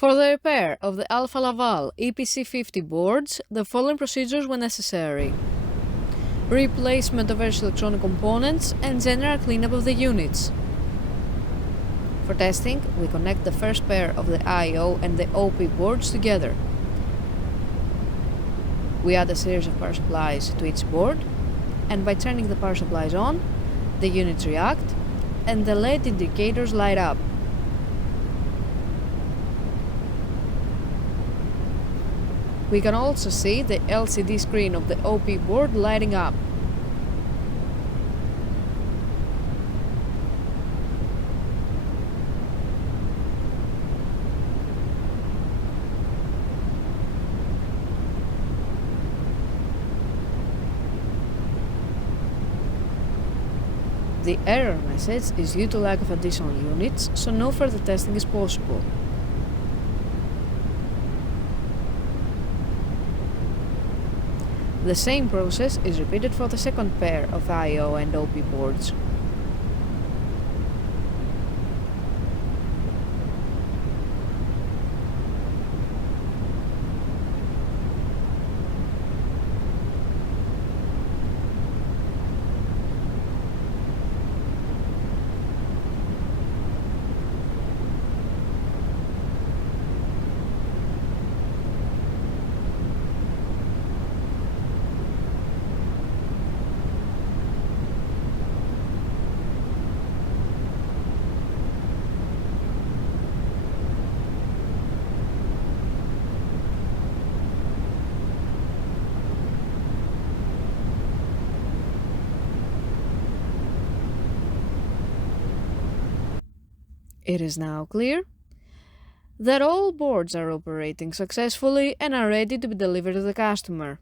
For the repair of the Alfa Laval EPC50 boards, the following procedures were necessary: replacement of various electronic components and general cleanup of the units. For testing, we connect the first pair of the I/O and the OP boards together. We add a series of power supplies to each board, and by turning the power supplies on, the units react and the LED indicators light up. We can also see the LCD screen of the OP board lighting up. The error message is due to lack of additional units, so no further testing is possible. The same process is repeated for the second pair of I/O and OP boards. It is now clear that all boards are operating successfully and are ready to be delivered to the customer.